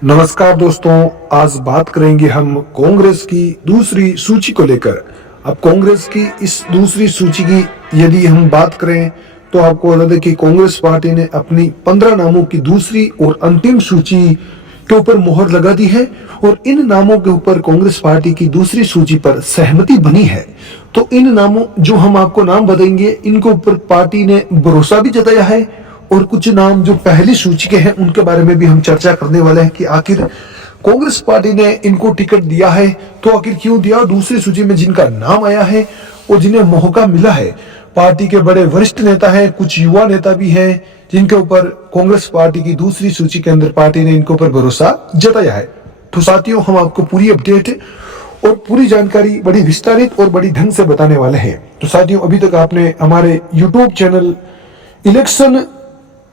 नमस्कार दोस्तों, आज बात करेंगे हम कांग्रेस की दूसरी सूची को लेकर। अब कांग्रेस की इस दूसरी सूची की यदि हम बात करें तो आपको बता दें कि कांग्रेस पार्टी ने अपनी 15 नामों की दूसरी और अंतिम सूची के ऊपर मोहर लगा दी है और इन नामों के ऊपर कांग्रेस पार्टी की दूसरी सूची पर सहमति बनी है। तो इन नामों जो हम आपको नाम बताएंगे इनके ऊपर पार्टी ने भरोसा भी जताया है और कुछ नाम जो पहली सूची के हैं उनके बारे में भी हम चर्चा करने वाले हैं कि आखिर कांग्रेस पार्टी ने इनको टिकट दिया है तो आखिर क्यों दिया, और दूसरी सूची में जिनका नाम आया है और जिन्हें मौका मिला है, पार्टी के बड़े वरिष्ठ नेता हैं, कुछ युवा नेता भी हैं जिनके ऊपर कांग्रेस पार्टी की दूसरी सूची के अंदर पार्टी ने इनके ऊपर भरोसा जताया है। तो साथियों, हम आपको पूरी अपडेट और पूरी जानकारी बड़ी विस्तारित और बड़ी ढंग से बताने वाले हैं। तो साथियों, अभी तक आपने हमारे यूट्यूब चैनल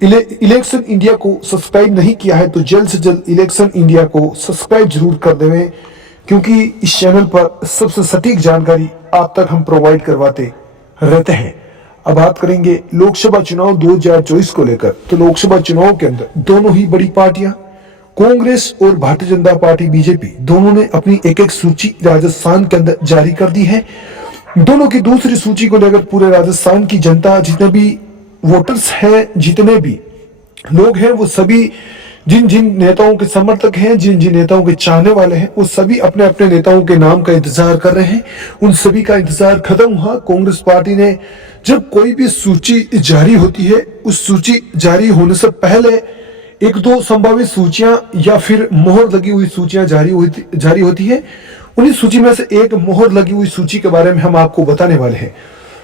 इलेक्शन इंडिया को सब्सक्राइब नहीं किया है तो जल्द से जल्द इलेक्शन इंडिया को सब्सक्राइब जरूर कर देवें, क्योंकि इस चैनल पर सबसे सटीक जानकारी आप तक हम प्रोवाइड करवाते रहते हैं। अब बात करेंगे लोकसभा चुनाव 2024 को लेकर। तो लोकसभा चुनाव के अंदर दोनों ही बड़ी पार्टियां कांग्रेस और भारतीय जनता पार्टी बीजेपी दोनों ने अपनी एक एक सूची राजस्थान के अंदर जारी कर दी है। दोनों की दूसरी सूची को लेकर पूरे राजस्थान की जनता, जितने भी वोटर्स हैं, जितने भी लोग हैं, वो सभी जिन जिन नेताओं के समर्थक हैं, जिन जिन नेताओं के चाहने वाले हैं, वो सभी अपने अपने नेताओं के नाम का इंतजार कर रहे हैं। उन सभी का इंतजार खत्म हुआ। कांग्रेस पार्टी ने जब कोई भी सूची जारी होती है, उस सूची जारी होने से पहले एक दो संभावित सूचियां या फिर मोहर लगी हुई सूचियां जारी होती है। उन्हीं सूची में से एक मोहर लगी हुई सूची के बारे में हम आपको बताने वाले हैं।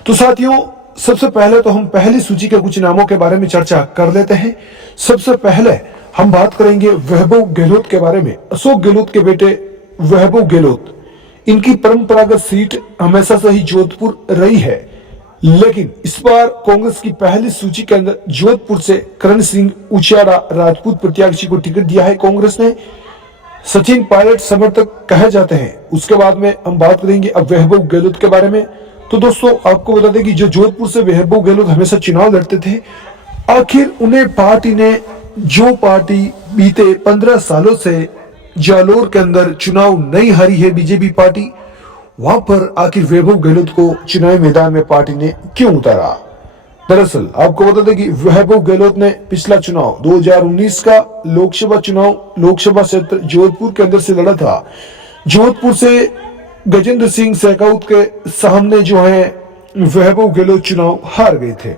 तो साथियों, सबसे पहले तो हम पहली सूची के कुछ नामों के बारे में चर्चा कर लेते हैं। सबसे पहले हम बात करेंगे वैभव गहलोत के बारे में। अशोक गहलोत के बेटे वैभव गहलोत, इनकी परंपरागत सीट हमेशा से ही जोधपुर रही है, लेकिन इस बार कांग्रेस की पहली सूची के अंदर जोधपुर से करण सिंह उचियारा राजपूत प्रत्याशी को टिकट दिया है कांग्रेस ने। सचिन पायलट समर्थक कहे जाते हैं। उसके बाद में हम बात करेंगे अब वैभव गहलोत के बारे में। तो दोस्तों, आपको बता दें कि जो जोधपुर से वैभव गहलोत हमेशा चुनाव लड़ते थे, आखिर उन्हें पार्टी ने, जो पार्टी बीते 15 सालों से जालोर के अंदर चुनाव नहीं हारी है बीजेपी पार्टी, वहां पर आखिर वैभव गहलोत को चुनावी मैदान में पार्टी ने क्यों उतारा। दरअसल आपको बता दें कि वैभव गहलोत ने पिछला चुनाव 2019 का लोकसभा चुनाव लोकसभा क्षेत्र जोधपुर के अंदर से लड़ा था। जोधपुर से गजेंद्र सिंह शेखावत के सामने जो है वैभव गहलोत चुनाव हार गए थे।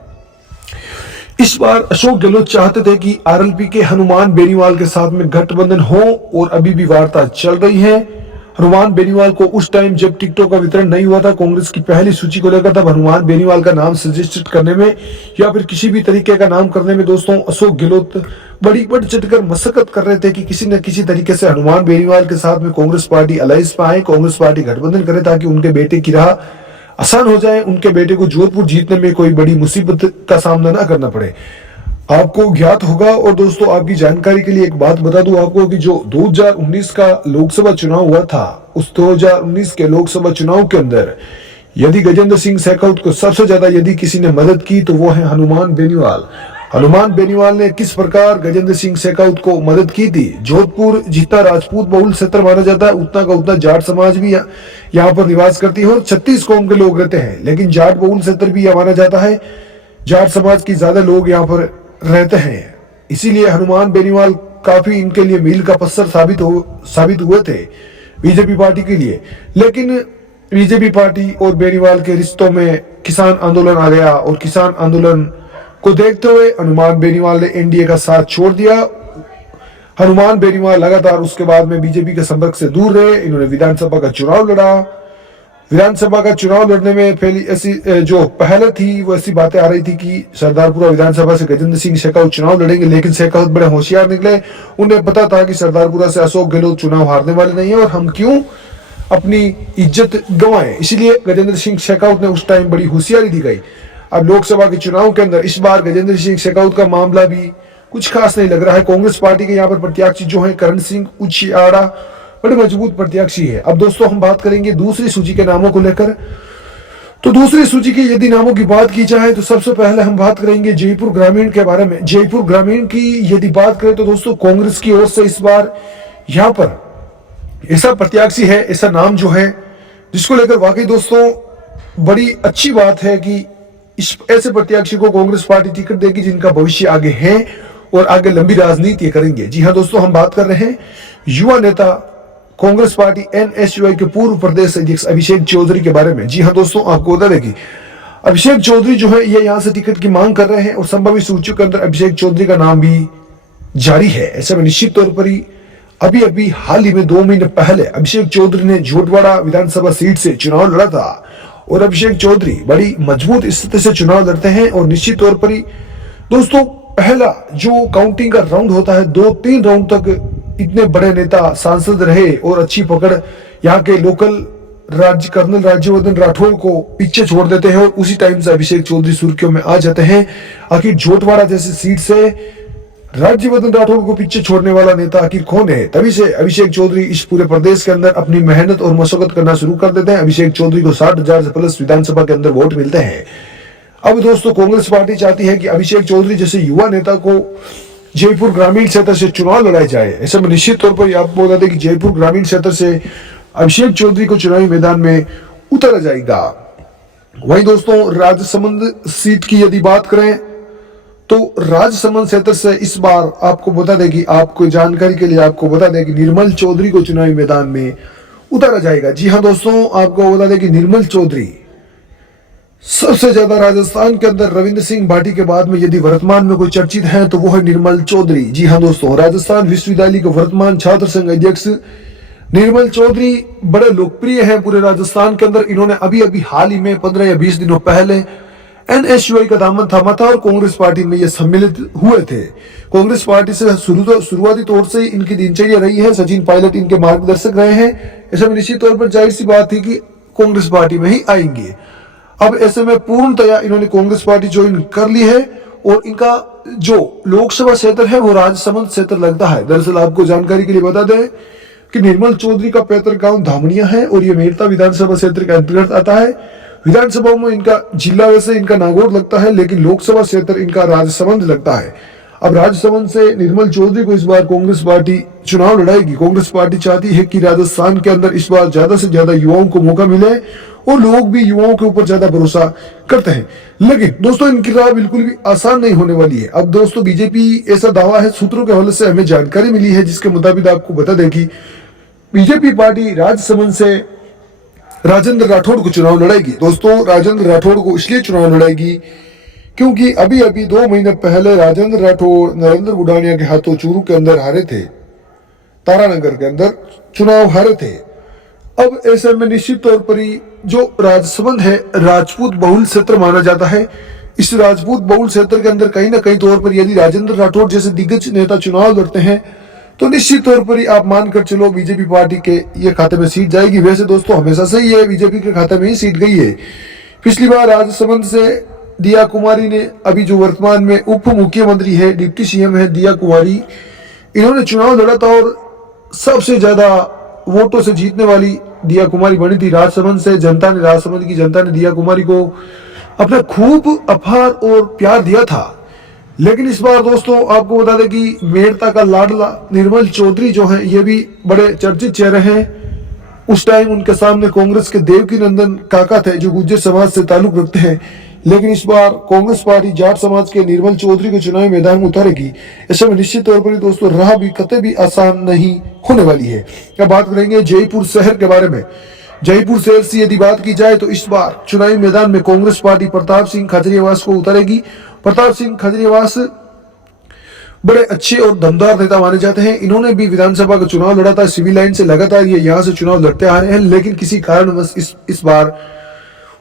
इस बार अशोक गहलोत चाहते थे कि आरएलपी के हनुमान बेनीवाल के साथ में गठबंधन हो और अभी भी वार्ता चल रही है। हनुमान बेनीवाल को उस टाइम जब टिकटों का वितरण नहीं हुआ था कांग्रेस की पहली सूची को लेकर, तब हनुमान बेनीवाल का नाम सजेस्ट करने में या फिर किसी भी तरीके का नाम करने में दोस्तों अशोक गहलोत बड़ी बढ़ चढ़कर मशक्कत कर रहे थे कि किसी न किसी तरीके से हनुमान बेनीवाल के साथ में कांग्रेस पार्टी अलायंस में आए, कांग्रेस पार्टी गठबंधन करे, ताकि उनके बेटे की राह आसान हो जाए, उनके बेटे को जोधपुर जीतने में कोई बड़ी मुसीबत का सामना ना करना पड़े। आपको ज्ञात होगा, और दोस्तों आपकी जानकारी के लिए एक बात बता दूं आपको कि जो 2019 का लोकसभा चुनाव हुआ था, उस 2019 के लोकसभा चुनाव के अंदर यदि गजेंद्र सिंह शेखावत को सबसे ज्यादा यदि किसी ने मदद की तो वो है हनुमान बेनीवाल। हनुमान बेनीवाल ने किस प्रकार गजेंद्र सिंह शेखावत को मदद की थी। जोधपुर जितना राजपूत बहुल क्षेत्र माना जाता है, उतना का उतना जाट समाज भी यहाँ पर निवास करती है और 36 कौम के लोग रहते हैं, लेकिन जाट बहुल क्षेत्र भी यह माना जाता है, जाट समाज की ज्यादा लोग यहाँ पर रहते हैं। इसीलिए हनुमान बेनीवाल काफी इनके लिए मील का पत्थर साबित हुए थे बीजेपी पार्टी के लिए। लेकिन बीजेपी पार्टी और बेनीवाल के रिश्तों में किसान आंदोलन आ गया और किसान आंदोलन को देखते हुए हनुमान बेनीवाल ने एनडीए का साथ छोड़ दिया। हनुमान बेनीवाल लगातार उसके बाद में बीजेपी के संपर्क से दूर रहे। इन्होंने विधानसभा का चुनाव लड़ा। विधानसभा का चुनाव लड़ने में पहली ऐसी जो पहले थी वो ऐसी बातें आ रही थी कि सरदारपुरा विधानसभा से गजेंद्र सिंह शेखावत चुनाव लड़ेंगे, लेकिन शेखावत बड़े होशियार निकले। उन्हें पता था कि सरदारपुरा से अशोक गहलोत चुनाव हारने वाले नहीं है और हम क्यों अपनी इज्जत गंवाएं, इसलिए गजेंद्र सिंह शेखावत ने उस टाइम बड़ी होशियारी दिखाई। अब लोकसभा के चुनाव के अंदर इस बार गजेंद्र सिंह शेखावत का मामला भी कुछ खास नहीं लग रहा है। कांग्रेस पार्टी के यहाँ पर प्रत्याशी जो है करण सिंह उचियारा बड़े मजबूत प्रत्याशी है। अब दोस्तों हम बात करेंगे दूसरी सूची के नामों को लेकर। तो दूसरी सूची की यदि नामों की बात की जाए तो सबसे पहले हम बात करेंगे जयपुर ग्रामीण के बारे में। जयपुर ग्रामीण की यदि बात करें तो दोस्तों कांग्रेस की ओर से इस बार यहां पर ऐसा प्रत्याशी है, ऐसा नाम जो है जिसको लेकर वाकई दोस्तों बड़ी अच्छी बात है कि इस ऐसे प्रत्याशी को कांग्रेस पार्टी टिकट देगी जिनका भविष्य आगे है और आगे लंबी राजनीति करेंगे। जी हाँ दोस्तों, हम बात कर रहे हैं युवा नेता कांग्रेस पार्टी एनएसयूआई के पूर्व प्रदेश अध्यक्ष अभिषेक चौधरी के बारे में। जी हाँ दोस्तों, आपको बता दें कि अभिषेक चौधरी जो है ये यहां से टिकट की मांग कर रहे हैं और संभावित सूचियों के अंदर अभिषेक चौधरी का नाम भी जारी है। ऐसे में निश्चित तौर पर ही अभी अभी हाल ही में 2 महीने पहले अभिषेक चौधरी ने झोटवाड़ा विधानसभा सीट से चुनाव लड़ा था और अभिषेक चौधरी बड़ी मजबूत स्थिति से चुनाव लड़ते हैं और निश्चित तौर पर ही दोस्तों पहला जो काउंटिंग का राउंड होता है 2-3 राउंड तक इतने बड़े नेता सांसद रहे और अच्छी पकड़ यहाँ के लोकल राज्य कर्नल राज्यवर्धन राठौड़ को पीछे छोड़ देते हैं और उसी टाइम से अभिषेक चौधरी सुर्खियों में आ जाते हैं। आखिर झोटवाड़ा जैसी सीट से राज्यवर्धन राठौड़ को पीछे छोड़ने वाला नेता आखिर कौन है? तभी से अभिषेक चौधरी इस पूरे प्रदेश के अंदर अपनी मेहनत और मशक्कत करना शुरू कर देते हैं। अभिषेक चौधरी को 60,000 से प्लस विधानसभा के अंदर वोट मिलते हैं। अब दोस्तों कांग्रेस पार्टी चाहती है कि अभिषेक चौधरी जैसे युवा नेता को जयपुर ग्रामीण क्षेत्र से चुनाव लड़ाए जाए। ऐसे में निश्चित तौर पर आपको बता दें कि जयपुर ग्रामीण क्षेत्र से अभिषेक चौधरी को चुनावी मैदान में उतारा जाएगा। वहीं दोस्तों राजसमंद सीट की यदि बात करें तो राजसमंद क्षेत्र से इस बार आपको बता दें कि आपको जानकारी के लिए आपको बता दें कि निर्मल चौधरी को चुनावी मैदान में उतारा जाएगा। जी हाँ दोस्तों, आपको बता दें कि निर्मल चौधरी सबसे ज्यादा राजस्थान के अंदर रविंद्र सिंह भाटी के बाद में यदि वर्तमान में कोई चर्चित है तो वो है निर्मल चौधरी। जी हाँ दोस्तों, राजस्थान विश्वविद्यालय के वर्तमान छात्र संघ अध्यक्ष निर्मल चौधरी बड़े लोकप्रिय हैं पूरे राजस्थान के अंदर। इन्होंने अभी अभी हाल ही में 15 या 20 दिनों पहले एनएसयूआई का दामन थामा था और कांग्रेस पार्टी में ये सम्मिलित हुए थे। कांग्रेस पार्टी से शुरुआती तौर से इनकी दिनचर्या रही है। सचिन पायलट इनके मार्गदर्शक रहे हैं। ऐसे में निश्चित तौर पर जाहिर सी बात थी कि कांग्रेस पार्टी में ही आएंगे। अब ऐसे में पूर्णतया इन्होंने कांग्रेस पार्टी ज्वाइन कर ली है और इनका जो लोकसभा क्षेत्र है वो राजसमंद क्षेत्र लगता है। दरअसल आपको जानकारी के लिए बता दें कि निर्मल चौधरी का पैतृक गांव धामनिया है और ये मेरता विधानसभा क्षेत्र के अंतर्गत आता है। विधानसभा में इनका जिला वैसे इनका नागौर लगता है लेकिन लोकसभा क्षेत्र इनका राजसमंद लगता है। अब राजसमंद से निर्मल चौधरी को इस बार कांग्रेस पार्टी चुनाव लड़ाएगी। कांग्रेस पार्टी चाहती है कि राजस्थान के अंदर इस बार ज्यादा से ज्यादा युवाओं को मौका मिले और लोग भी युवाओं के ऊपर ज्यादा भरोसा करते हैं। लेकिन दोस्तों इनकी राह बिल्कुल भी आसान नहीं होने वाली है। अब दोस्तों बीजेपी ऐसा दावा है, सूत्रों के हवाले से हमें जानकारी मिली है जिसके मुताबिक आपको बता दें कि बीजेपी पार्टी राजसमंद से राजेंद्र राठौड़ को चुनाव लड़ाएगी। दोस्तों राजेंद्र राठौड़ को इसलिए चुनाव लड़ाएगी क्योंकि अभी अभी 2 महीने पहले राजेंद्र राठौड़ नरेंद्र बुडानिया के हाथों चूरू के अंदर हारे थे, तारानगर के अंदर चुनाव हारे थे। अब ऐसे में निश्चित तौर पर ही जो राजसमंद है राजपूत बहुल क्षेत्र माना जाता है। इस राजपूत बहुल क्षेत्र के अंदर कहीं ना कहीं तौर पर यदि राजेंद्र राठौड़ जैसे दिग्गज नेता चुनाव लड़ते हैं तो निश्चित तौर पर ही आप मानकर चलो बीजेपी पार्टी के ये खाते में सीट जाएगी। वैसे दोस्तों हमेशा से ही बीजेपी के खाते में ही सीट गई है। पिछली बार राजसमंद से दिया कुमारी ने, अभी जो वर्तमान में उप मुख्यमंत्री है, डिप्टी सीएम है दिया कुमारी, इन्होंने चुनाव लड़ा था और सबसे ज्यादा वोटों से जीतने वाली दिया कुमारी बनी थी राजसमंद से। राजसमंद की जनता ने दिया कुमारी को अपना खूब अपार और प्यार दिया था। लेकिन इस बार दोस्तों आपको बता दें कि मेरता का लाडला निर्मल चौधरी जो है ये भी बड़े चर्चित चेहरे हैं। उस टाइम उनके सामने कांग्रेस के देवकी नंदन काका थे जो गुज्जर समाज से ताल्लुक रखते हैं। लेकिन इस बार कांग्रेस पार्टी जाट समाज के निर्मल चौधरी को चुनावी मैदान में उतारेगी। ऐसे में निश्चित तौर पर दोस्तों राह भी कतई भी आसान नहीं होने वाली है। अब बात करेंगे जयपुर शहर के बारे में। जयपुर शहर से यदि बात की जाए तो इस बार चुनावी मैदान में कांग्रेस पार्टी प्रताप सिंह खजरीवास को उतारेगी। प्रताप सिंह खजरीवास बड़े अच्छे और दमदार नेता माने जाते हैं। इन्होंने भी विधानसभा का चुनाव लड़ा था, सिविल लाइन से लगातार ये यहाँ से चुनाव लड़ते आ रहे हैं। लेकिन किसी कारणवश इस बार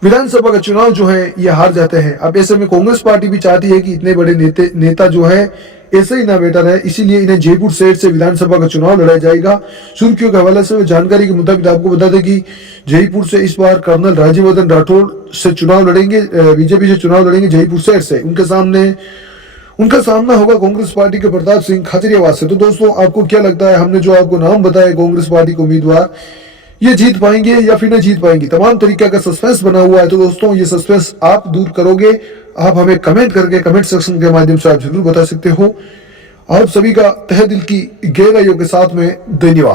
विधानसभा का चुनाव जो है ये हार जाते हैं। अब ऐसे में कांग्रेस पार्टी भी चाहती है कि इतने बड़े नेता जो है ऐसे ही ना बेटा रहे, इसीलिए इन्हें जयपुर शहर से विधानसभा का चुनाव लड़ाया जाएगा। सुर्खियों के हवाले से जानकारी के मुताबिक आपको बता दें कि जयपुर से इस बार कर्नल राज्यवर्धन राठौड़ से चुनाव लड़ेंगे, बीजेपी से चुनाव लड़ेंगे जयपुर शहर से। उनका सामना होगा कांग्रेस पार्टी के प्रताप सिंह खजरीवास से। तो दोस्तों आपको क्या लगता है, हमने जो आपको नाम बताया कांग्रेस पार्टी के उम्मीदवार, ये जीत पाएंगे या फिर नहीं जीत पाएंगे। तमाम तरीके का सस्पेंस बना हुआ है। तो दोस्तों ये सस्पेंस आप दूर करोगे, आप हमें कमेंट करके कमेंट सेक्शन के माध्यम से आप जरूर बता सकते हो। आप सभी का तहे दिल की गहराइयों के साथ में धन्यवाद।